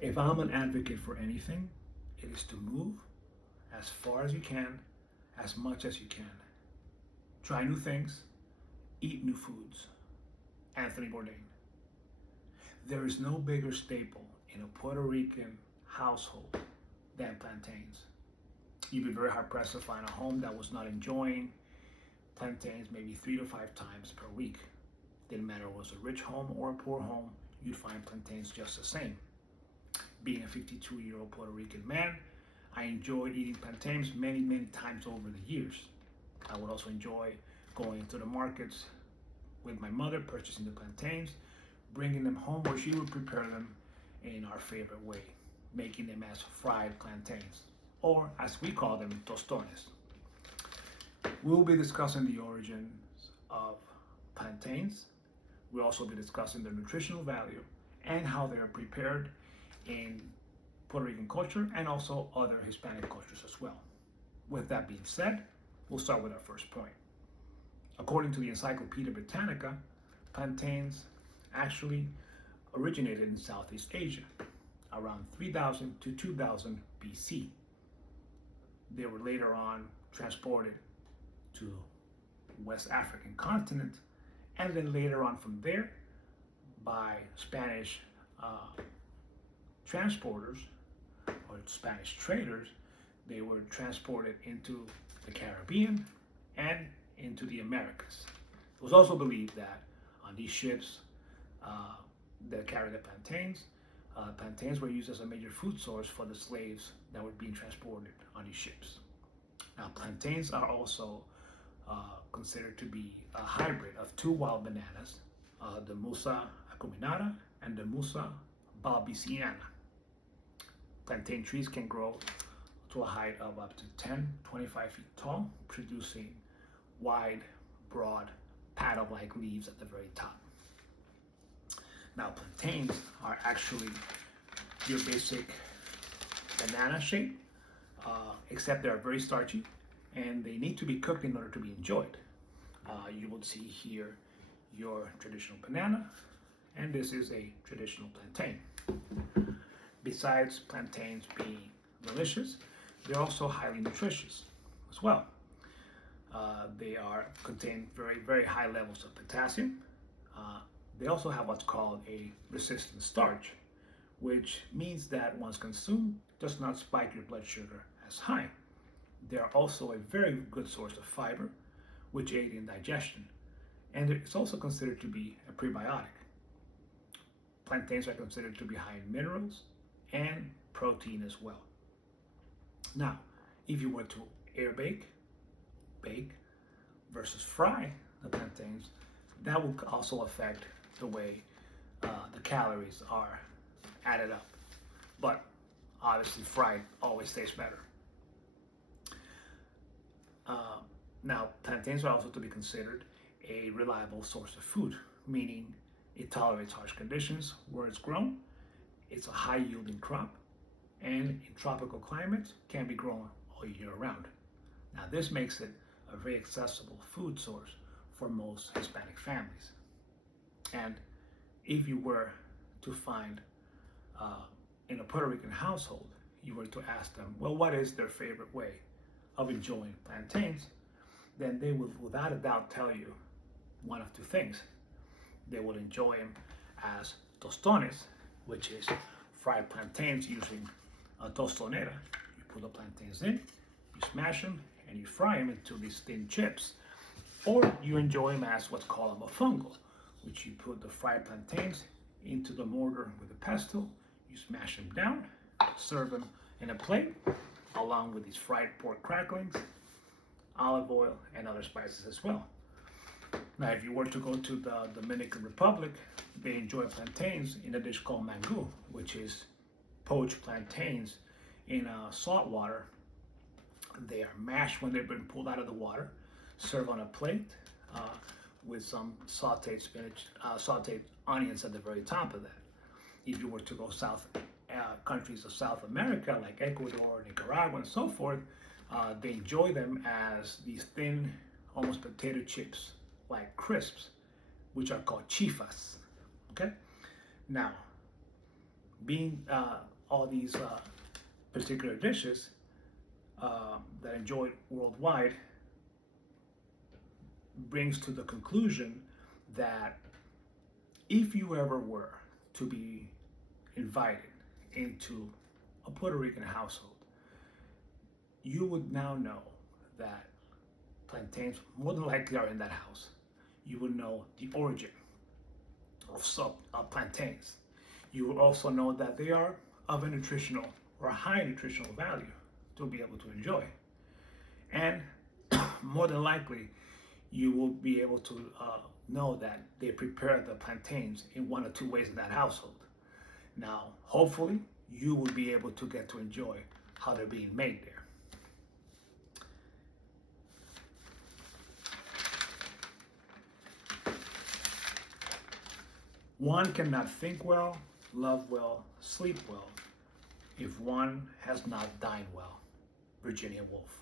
If I'm an advocate for anything, it is to move as far as you can, as much as you can. Try new things, eat new foods. Anthony Bourdain. There is no bigger staple in a Puerto Rican household than plantains. You'd be very hard pressed to find a home that was not enjoying plantains maybe 3 to 5 times per week. Didn't matter if it was a rich home or a poor home, you'd find plantains just the same. Being a 52-year-old Puerto Rican man, I enjoyed eating plantains many, many times over the years. I would also enjoy going to the markets with my mother, purchasing the plantains, bringing them home where she would prepare them in our favorite way, making them as fried plantains, or as we call them, tostones. We'll be discussing the origins of plantains. We'll also be discussing their nutritional value and how they are prepared in Puerto Rican culture and also other Hispanic cultures as well. With that being said, we'll start with our first point. According to the Encyclopedia Britannica, plantains actually originated in Southeast Asia around 3000 to 2000 BC. They were later on transported to West African continent, and then later on from there by Spanish transporters or Spanish traders, they were transported into the Caribbean and into the Americas. It was also believed that on these ships that carried the plantains were used as a major food source for the slaves that were being transported on these ships. Now, plantains are also considered to be a hybrid of two wild bananas, the Musa acuminata and the Musa balbisiana. Plantain trees can grow to a height of up to 10-25 feet tall, producing wide, broad, paddle-like leaves at the very top. Now, plantains are actually your basic banana shape, except they're very starchy and they need to be cooked in order to be enjoyed. You will see here your traditional banana, and this is a traditional plantain. Besides plantains being delicious, they're also highly nutritious as well. They contain very, very high levels of potassium. They also have what's called a resistant starch, which means that once consumed, does not spike your blood sugar as high. They are also a very good source of fiber, which aid in digestion, and it's also considered to be a prebiotic. Plantains are considered to be high in minerals and protein as well. Now, if you were to air bake versus fry the plantains, that will also affect the way the calories are added up. But obviously fried always tastes better. Now, plantains are also to be considered a reliable source of food, meaning it tolerates harsh conditions where it's grown. It's a high yielding crop, and in tropical climates can be grown all year round. Now, this makes it a very accessible food source for most Hispanic families. And if you were to find in a Puerto Rican household, you were to ask them, well, what is their favorite way of enjoying plantains? Then they will without a doubt tell you one of two things. They will enjoy them as tostones, which is fried plantains using a tostonera. You put the plantains in, you smash them, and you fry them into these thin chips. Or you enjoy them as what's called a mofongo, which you put the fried plantains into the mortar with a pestle, you smash them down, serve them in a plate, along with these fried pork cracklings, olive oil, and other spices as well. Now, if you were to go to the Dominican Republic, they enjoy plantains in a dish called mango, which is poached plantains in salt water. They are mashed when they've been pulled out of the water, served on a plate with some sauteed spinach, sauteed onions at the very top of that. If you were to go countries of South America like Ecuador, Nicaragua, and so forth, they enjoy them as these thin, almost potato chips, like crisps, which are called chifas. Okay. Now, being all these particular dishes that enjoyed worldwide brings to the conclusion that if you ever were to be invited into a Puerto Rican household, you would now know that plantains more than likely are in that house. You will know the origin of some plantains. You will also know that they are of a nutritional or high nutritional value to be able to enjoy. And more than likely, you will be able to know that they prepare the plantains in one or two ways in that household. Now, hopefully, you will be able to get to enjoy how they're being made there. One cannot think well, love well, sleep well if one has not dined well. Virginia Woolf.